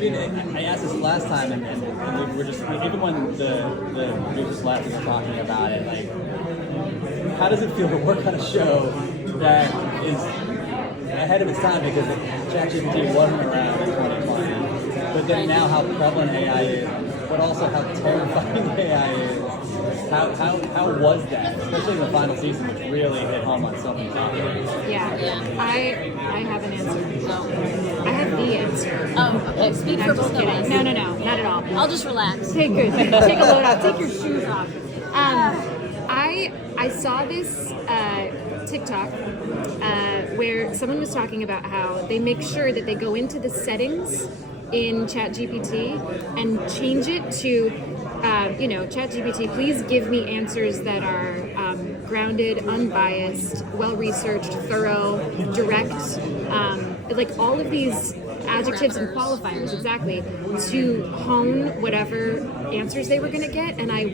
mean, I asked this last time, and we were just even when the producers left and were talking about it, like, how does it feel to work on a show that is ahead of its time because ChatGPT wasn't around in 2020, but then now how prevalent AI is, but also how terrifying AI is. How was that, especially in the final season, which really hit home on so many topics? Yeah. I have an answer. I have the answer. Okay. Speak for both of us. No, not at all. I'll just relax. Take a load off. Take your shoes off. I saw this TikTok where someone was talking about how they make sure that they go into the settings in ChatGPT and change it to, ChatGPT, please give me answers that are grounded, unbiased, well-researched, thorough, direct, like all of these adjectives and qualifiers, exactly, to hone whatever answers they were going to get. And I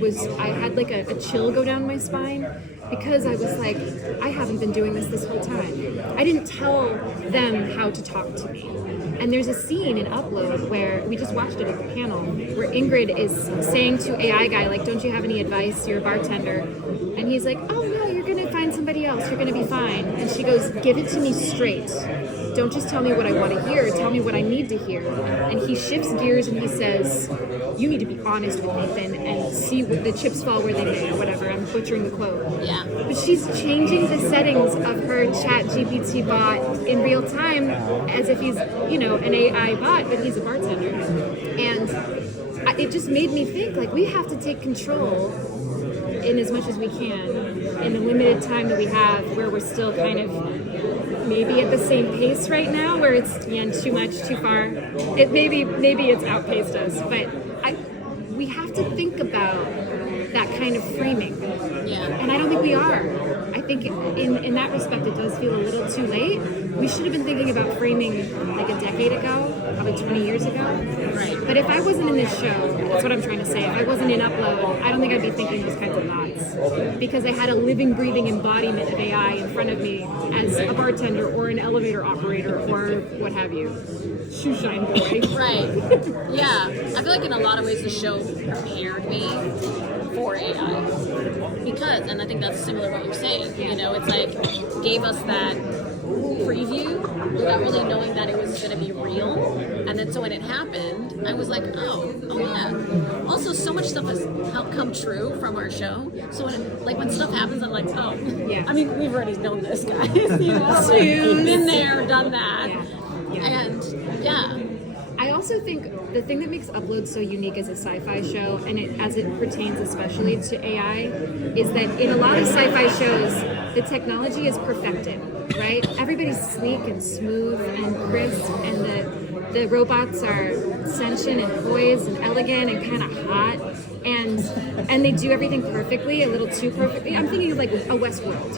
had like a chill go down my spine because I was like, I haven't been doing this whole time. I didn't tell them how to talk to me. And there's a scene in Upload where we just watched it at the panel where Ingrid is saying to AI guy, like, don't you have any advice? You're a bartender. And he's like, oh no, you're going to find somebody else. You're going to be fine. And she goes, give it to me straight. Don't just tell me what I want to hear. Tell me what I need to hear. And he shifts gears and he says, you need to be honest with Nathan and see what the chips fall where they may or whatever. I'm butchering the quote. Yeah. But she's changing the settings of her ChatGPT bot in real time as if he's, an AI bot, but he's a bartender. And it just made me think, like, we have to take control in as much as we can in the limited time that we have, where we're still kind of maybe at the same pace right now, where it's too much, too far. Maybe it's outpaced us, but we have to think about that kind of framing. Yeah. And I don't think we are. I think in that respect, it does feel a little too late. We should have been thinking about framing like a decade ago, probably 20 years ago. Right. But if I wasn't in this show, that's what I'm trying to say. If I wasn't in Upload, I don't think I'd be thinking those kinds of thoughts. Because I had a living, breathing embodiment of AI in front of me as a bartender or an elevator operator or what have you. Shoe shine boy. Right. Yeah. I feel like in a lot of ways the show prepared me for AI. Because, and I think that's similar to what you're saying, it's like gave us that preview without really knowing that it was going to be real. And then so when it happened, I was like, oh yeah. Also, so much stuff has come true from our show. So when stuff happens, I'm like, oh. Yeah. I mean, we've already known this, guys. Been there, done that. Yeah. And yeah. I also think the thing that makes Upload so unique as a sci-fi show, and as it pertains especially to AI, is that in a lot of sci-fi shows, the technology is perfected, right? Everybody's sleek and smooth and crisp, and the robots are sentient and poised and elegant and kind of hot, and they do everything perfectly, a little too perfectly. I'm thinking of like a Westworld,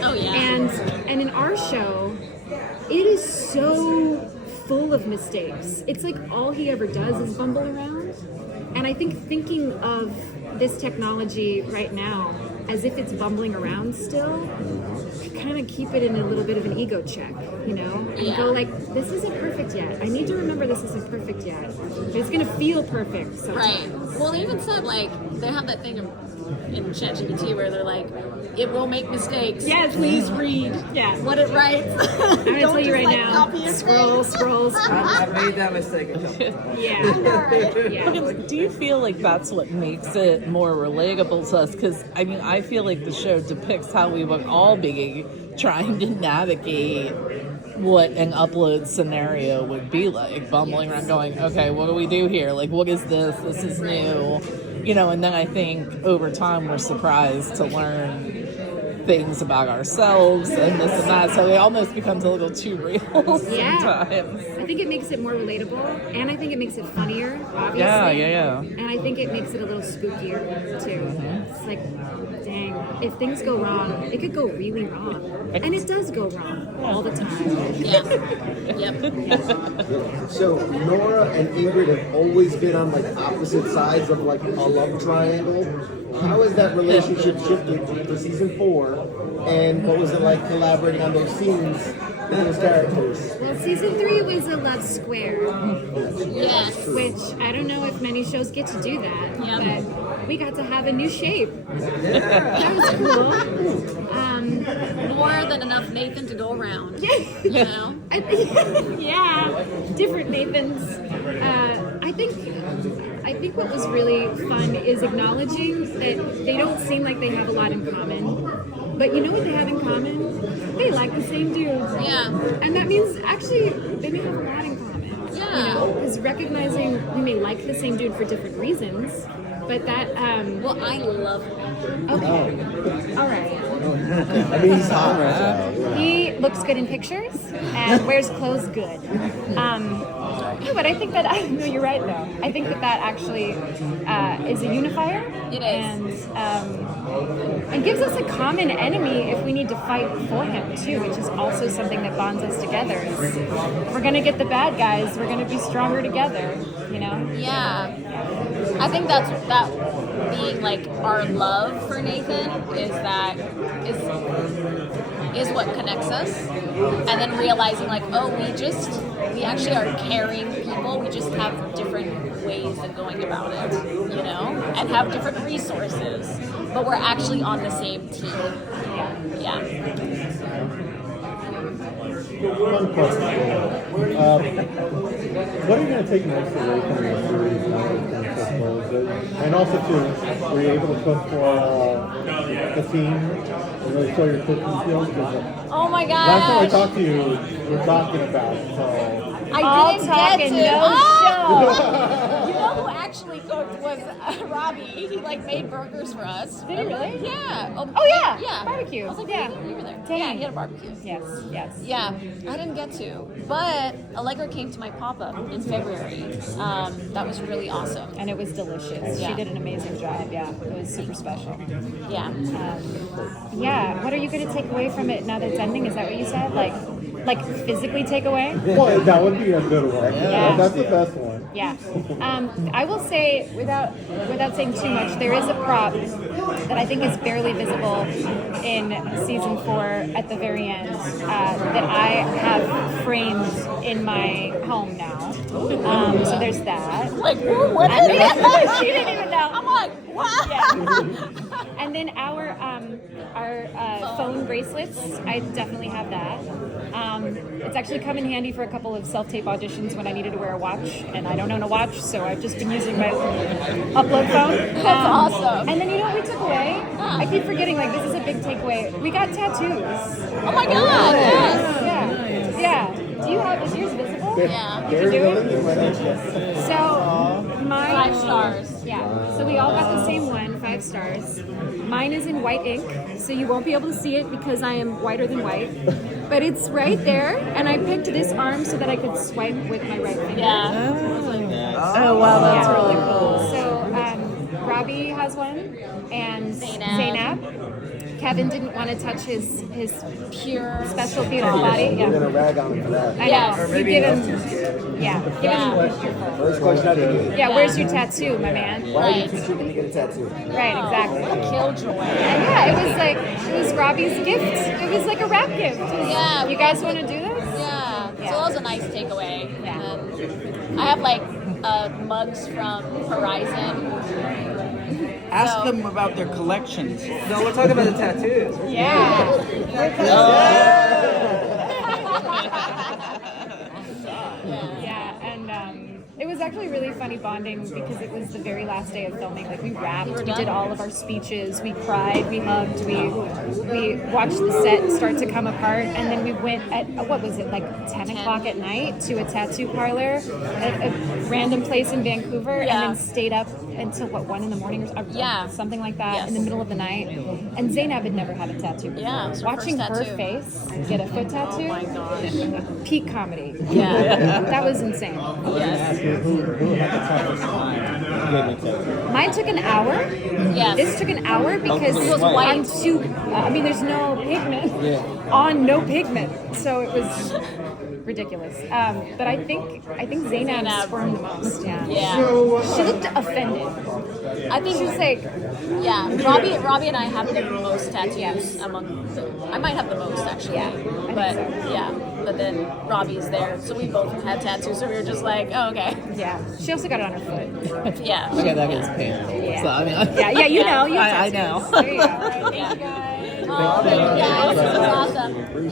Oh yeah. And in our show, it is so full of mistakes. It's like all he ever does is bumble around. And I think thinking of this technology right now as if it's bumbling around still, kind of keep it in a little bit of an ego check, and go like, this isn't perfect yet. I need to remember this isn't perfect yet. But it's going to feel perfect sometimes. Right. Well, they even said, like, they have that thing in ChatGPT where they're like, it will make mistakes. Yes. Please read what it writes. I'm going to tell you right now, scroll. I've made that mistake a couple times. Yeah. Do you feel like that's what makes it more relatable to us? Because, I feel like the show depicts how we would all be trying to navigate what an Upload scenario would be like, bumbling around going, okay, what do we do here? Like, what is this? This is new. And then I think over time we're surprised to learn things about ourselves and this and that, so it almost becomes a little too real sometimes. I think it makes it more relatable, and I think it makes it funnier, obviously. Yeah. And I think it makes it a little spookier, too. It's like, dang, if things go wrong, it could go really wrong. And it does go wrong all the time. Yeah. Yep. So Nora and Ingrid have always been on like opposite sides of like a love triangle. How has that relationship shifted for season 4? And what was it like collaborating on those scenes those characters. Well, season 3 was a love square, Yes. which I don't know if many shows get to do that, Yep. but we got to have a new shape. That was cool. More than enough Nathan to go around. You know? I think, yeah, different Nathans. I think what was really fun is acknowledging that they don't seem like they have a lot in common. But you know what they have in common? They like the same dudes. Yeah. And that means actually they may have a lot in common. Yeah. You know, is recognizing we may like the same dude for different reasons, but that Well, I love him. okay. All right. I mean, he's hot right now. He looks good in pictures and wears clothes good. No, but I think that no, you're right though. I think that actually is a unifier. It is. And gives us a common enemy if we need to fight for him too, which is also something that bonds us together. Is if we're gonna get the bad guys, we're gonna be stronger together. You know? Yeah. I think that being like our love for Nathan is what connects us. And then realizing like, oh, we actually are caring people. We just have different ways of going about it, you know, and have different resources. But we're actually on the same team. Yeah. One question. What are you going to take next away from your series now that it's been so close? And also, too, were you able to cook for the team and really show your cooking skills? 'Cause Oh my gosh. last time I talked to you, we were talking about it, so... I didn't talk get and to. no Oh! You know who actually cooked was Robbie. He like made burgers for us. Did he really? Yeah. Oh yeah. Yeah. Barbecue. I was like, yeah. you were there. Dang. Yeah, he had a barbecue. Yes. Yes. Yeah, I didn't get to, but Allegra came to my pop-up in February. That was really awesome. And it was delicious. Yeah. She did an amazing job. Yeah, it was super special. Yeah. Yeah. What are you going to take away from it now that it's ending? Is that what you said? Like physically take away? Well, that would be a good one. Yeah. That's the best one. Yeah. I will say, without saying too much, there is a prop that I think is barely visible in season 4 at the very end that I have framed in my home now. So there's that. Like, whoa, what is it? She didn't even know. I'm like, what? Yeah. And then our phone bracelets, I definitely have that. It's actually come in handy for a couple of self-tape auditions when I needed to wear a watch, and I don't own a watch, so I've just been using my upload phone. That's awesome. And then you know what we took away? I keep forgetting, like, this is a big takeaway. We got tattoos. Oh my god, yes. Yeah. Yeah. Do you have, is yours visible? Yeah. You can do it? So, mine... 5 stars. Yeah, so we all got the same one, 5 stars. Mine is in white ink, so you won't be able to see it because I am whiter than white. But it's right there, and I picked this arm so that I could swipe with my right finger. Yeah. Oh wow, that's Yeah. really cool. So Robbie has one, and Zainab. Kevin didn't want to touch his Pure. special beautiful body. We're gonna Yeah, rag on him for that. I Yes. know. Or You maybe give that's him, yeah, give him. First question I did. Yeah, where's your tattoo, my man? Why are you teaching me to get a tattoo? Right, exactly. Killjoy. And yeah, it was Robbie's gift. It was like a wrap gift. Yeah. You guys want to do this? Yeah. So that was a nice takeaway. Yeah. And I have like mugs from Horizon. Ask So- them about their collections. No, we're talking about the tattoos. Yeah. Yeah, and it was actually really funny bonding because it was the very last day of filming. Like we wrapped, we did all of our speeches, we cried, we hugged, we watched the set start to come apart, and then we went at what was it, like 10 o'clock at night to a tattoo parlor at a random place in Vancouver, Yeah. and then stayed up until what 1 a.m. or Yeah. something like that Yes. in the middle of the night. And Zainab had never had a tattoo before. Yeah, it was her Watching first her tattoo. face get a foot tattoo. Oh my gosh. Peak comedy. Yeah. That was insane. Ask you who had the toughest time getting a tattoo? Mine took an hour. Yes. This took an hour because it was white. I'm too. I mean, there's no pigment Yeah. on no pigment, so it was ridiculous. But I think Zainab Zainab. squirmed the most. Yeah. Yeah. She looked offended. I think She was like, yeah, Robbie and I have the most tattoos among the, I might have the most actually. Yeah, I think But so. yeah. but then Robbie's there, so we both had tattoos, so we were just like, oh, okay. Yeah. She also got it on her foot. Yeah. Okay, that is painful. Yeah. So I mean, Yeah, you know. You I have know. tattoos. There you go. Thank you guys. Oh, thank you guys. This was awesome.